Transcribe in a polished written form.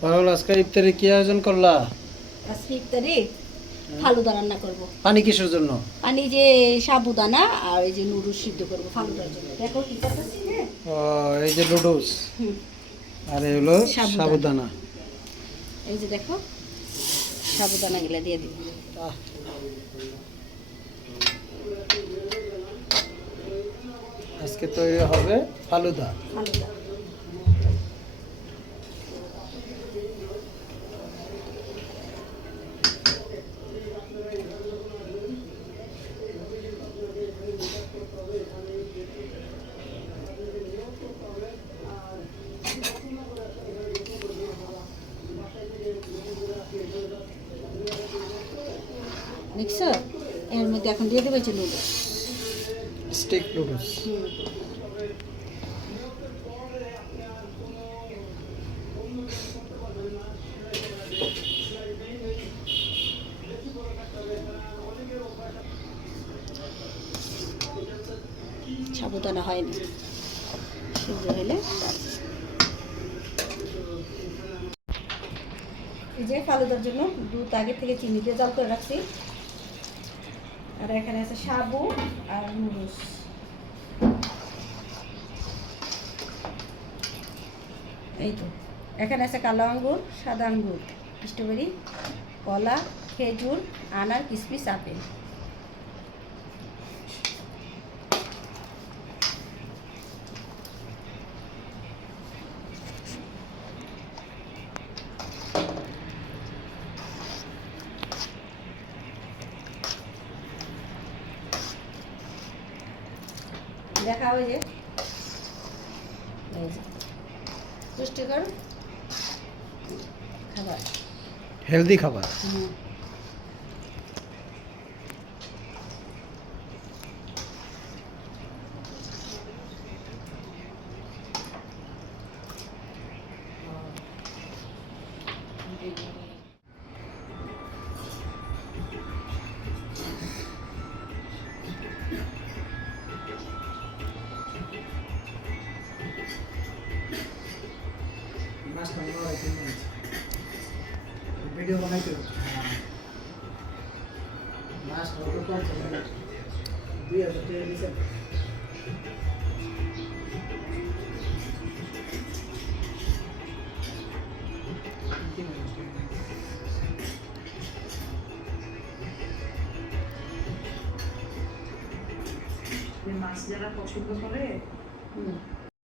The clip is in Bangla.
পারুল, আজকে ইফতারে কি আয়োজন করলা? আজকে ইফতারে ফালুদা রান্না করব। পানি কিসের জন্য? পানি যে সাবুদানা আর এই যে নুডলস সিদ্ধ করব ফালুদার জন্য। দেখো কি করতেছি। হ্যাঁ, ও, এই যে নুডলস হুম, আর এই হলো সাবুদানা। সাবুদানা। এই যে দেখো সাবুদানা গুলা দিয়ে দিব। আহ, আজকে তৈরি হবে ফালুদা। ফালুদা দেখছো, এর মধ্যে এখন দিয়ে দেবো যে নুডলস। Stick noodles. সাবুদানা হয়নি, সিদ্ধ হলে এই যে ফালুদার জন্য দুধ আগে থেকে চিনি দিয়ে জাল করে রাখছি। আর এখানে আছে সাবু আর নুডলস। এই তো এখানে আছে কালো আঙ্গুর, সাদা আঙ্গুর, স্ট্রবেরি, কলা, খেজুর, আনার, কিশমিশ, আপেল। দেখা হবে যে এই যে পুষ্টিকর খাবার, হেলদি খাবার। ভিডিও বানাইতে মাছ কত কম 2000 টাকা দিছে। মাছ যারা পছন্দ করে